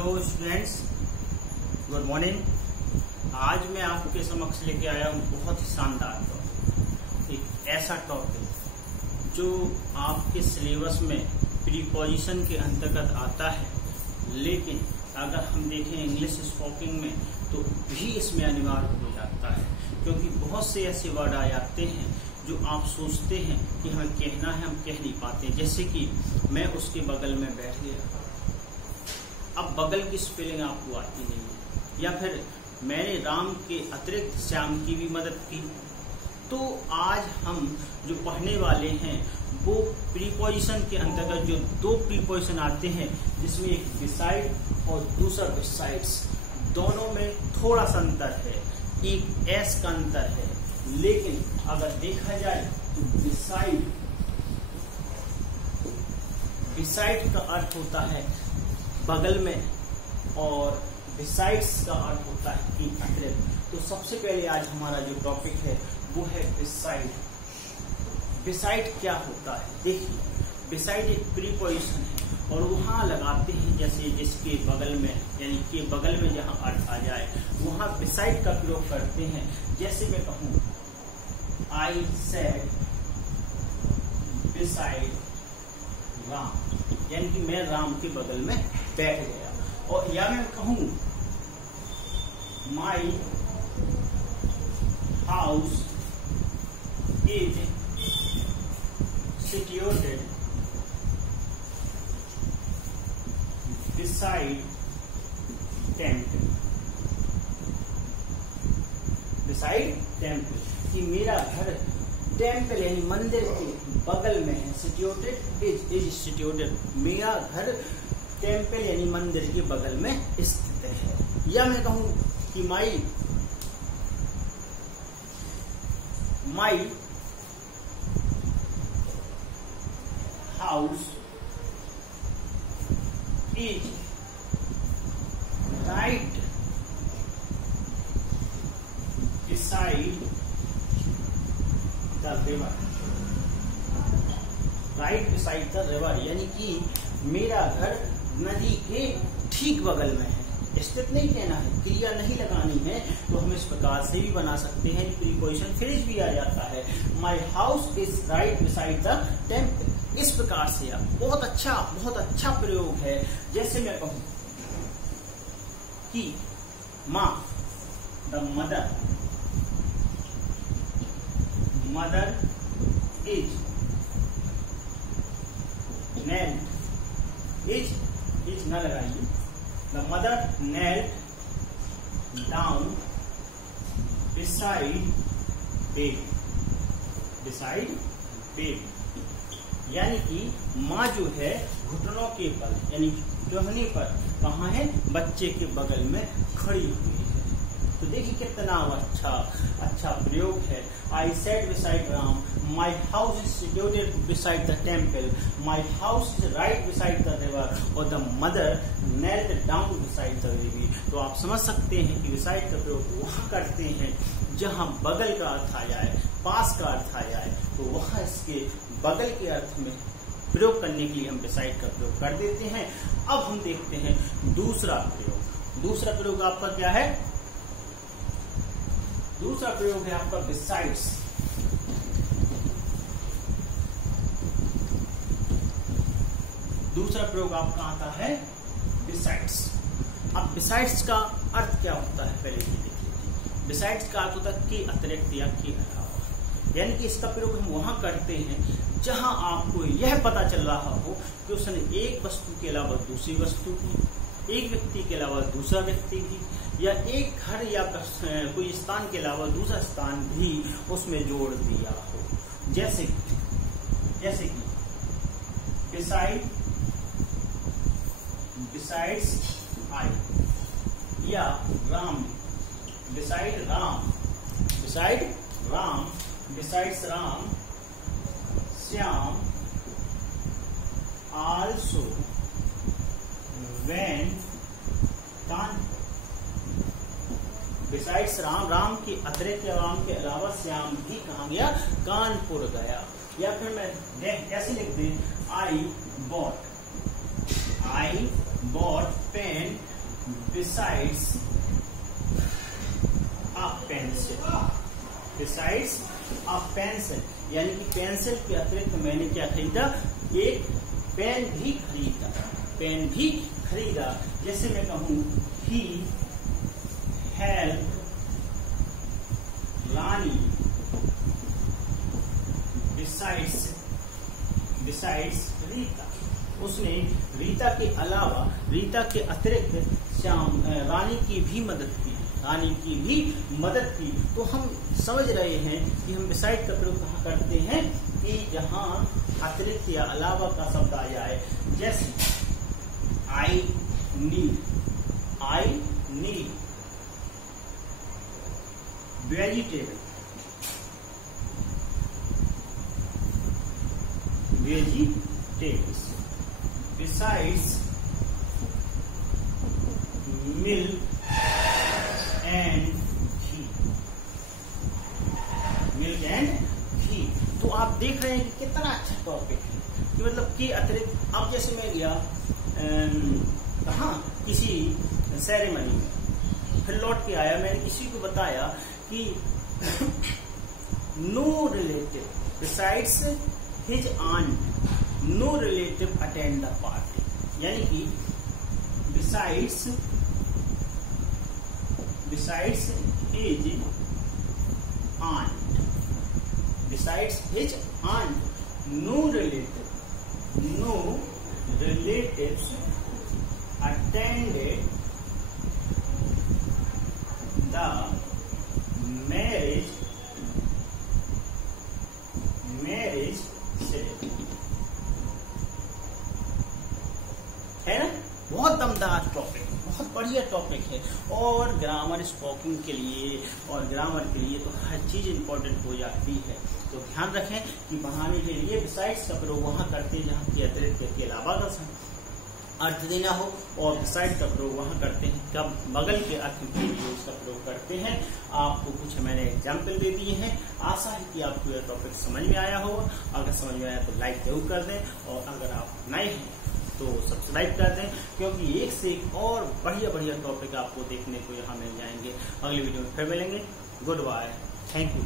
Hello students, good morning. आज मैं आपके समक्ष लेके आया हूँ बहुत ही शानदार टॉपिक, एक ऐसा टॉपिक जो आपके सिलेबस में प्रीपोजिशन के अंतर्गत आता है, लेकिन अगर हम देखें इंग्लिश स्पोकिंग में तो भी इसमें अनिवार्य हो जाता है, क्योंकि बहुत से ऐसे वर्ड आ जाते हैं जो आप सोचते हैं कि हमें कहना है, हम कह नहीं पाते। जैसे कि मैं उसके बगल में बैठ गया, अब बगल की स्पेलिंग आपको आती नहीं है, या फिर मैंने राम के अतिरिक्त श्याम की भी मदद की। तो आज हम जो पढ़ने वाले हैं वो प्रीपोजिशन के अंतर्गत जो दो प्रीपोजिशन आते हैं, जिसमें एक बिसाइड और दूसरा बिसाइड्स, दोनों में थोड़ा सा अंतर है, एक एस का अंतर है। लेकिन अगर देखा जाए तो बिसाइड का अर्थ होता है बगल में और बिसाइड्स का अर्थ होता है कि अतिरिक्त। तो सबसे पहले आज हमारा जो टॉपिक है वो है बिसाइड। बिसाइड क्या होता है? देखिए, बिसाइड एक प्रीपोजिशन है और वहां लगाते हैं जैसे जिसके बगल में, यानी कि बगल में जहां अर्थ आ जाए वहां बिसाइड का प्रयोग करते हैं। जैसे मैं कहूं आई सेड बिसाइड राम, यानी कि मैं राम के बगल में बैठ गया। और या मैं कहूं माई house is situated beside temple. Beside temple कि मेरा घर टेम्पल यानी मंदिर के बगल में है। सिचुएटेड इज सिचुएटेड, मेरा घर टेम्पल यानी मंदिर के बगल में स्थित है। या मैं कहूं कि माई house is right beside the river. Right beside the river यानी कि मेरा घर नदी के ठीक बगल में है। स्थित नहीं कहना है, क्रिया नहीं लगानी है, तो हम इस प्रकार से भी बना सकते हैं। प्रीपोजिशन फ्रेज भी आ जाता है, माई house is right beside the temple. इस प्रकार से आप बहुत अच्छा प्रयोग है। जैसे मैं कहूं कि माँ the mother is nailed, is न लगाइए, the mother nailed down beside bed, यानी कि माँ जो है घुटनों के बल यानी टहनी पर कहाँ है? बच्चे के बगल में खड़ी हुई है। तो देखिए कितना अच्छा प्रयोग है। I said beside Ram, my house is situated beside the temple, my house is right beside the river, और the mother nailed down beside the baby. तो आप समझ सकते हैं कि बिसाइड का प्रयोग वहां करते हैं जहां बगल का अर्थ आ जाए, पास का अर्थ आ जाए, तो वहां इसके बगल के अर्थ में प्रयोग करने के लिए हम बिसाइड का प्रयोग कर देते हैं। अब हम देखते हैं दूसरा प्रयोग। दूसरा प्रयोग आपका क्या है? दूसरा प्रयोग है आपका बिसाइड्स। दूसरा प्रयोग आपका आता है बिसाइड्स। अब बिसाइड्स का अर्थ क्या होता है पहले ये देखिए। बिसाइड्स का अर्थ होता है कि अतिरिक्त या के अलावा, यानी कि इसका प्रयोग हम वहां करते हैं जहां आपको यह पता चल रहा हो कि उसने एक वस्तु के अलावा दूसरी वस्तु की, एक व्यक्ति के अलावा दूसरा व्यक्ति की, या एक घर या कोई स्थान के अलावा दूसरा स्थान भी उसमें जोड़ दिया हो। जैसे कि बिसाइड्स आई, या Ram beside Ram, besides Ram Shyam also went Kanpur. Besides Ram के अतिरिक्त राम के अलावा श्याम भी कहाँ गया? कानपुर गया। या फिर मैं कैसे लिख दें? I bought pen besides a pencil, besides a pencil, यानी कि पेंसिल के अतिरिक्त मैंने क्या खरीदा, एक पेन भी खरीदा, पेन भी खरीदा। जैसे मैं कहूं ही हेल्प रानी बिसाइड्स रीता, उसने रीता के अलावा, रीता के अतिरिक्त रानी की भी मदद की, रानी की भी मदद की। तो हम समझ रहे हैं कि हम बिसाइड का प्रयोग कहाँ करते हैं कि जहां अतिरिक्त या अलावा का शब्द आ जाए। जैसे I need vegetable, vegetables besides milk and ghee, milk and ghee। तो आप देख रहे हैं कि कितना अच्छा टॉपिक है कि मतलब कि अतिरिक्त। अब जैसे मैं गया कहाँ किसी सेरेमनी में, फिर लौट के आया, मैंने किसी को बताया कि no relative besides his aunt, no relative attend the party, यानी कि besides his aunt, besides his aunt, no relatives attended the marriage ceremony। है ना, बहुत दमदार टॉपिक, बहुत बढ़िया टॉपिक है। और ग्रामर स्पोकिंग के लिए और ग्रामर के लिए तो हर चीज इंपॉर्टेंट हो जाती है। तो ध्यान रखें कि बढ़ाने के लिए बिसाइड्स का प्रयोग वहां करते हैं जहां की अतिरिक्त के अलावा का अर्थ देना हो, और बिसाइड का प्रयोग वहां करते हैं कब बगल के अर्थ के लिए उसका प्रयोग करते हैं। आपको कुछ मैंने एग्जाम्पल दे दिए हैं। आशा है कि आपको यह टॉपिक समझ में आया होगा। अगर समझ में आया तो लाइक जरूर कर दें, और अगर आप नए हैं तो सब्सक्राइब कर दें, क्योंकि एक से एक और बढ़िया टॉपिक आपको देखने को यहाँ मिल जाएंगे। अगली वीडियो में फिर मिलेंगे। Goodbye, thank you.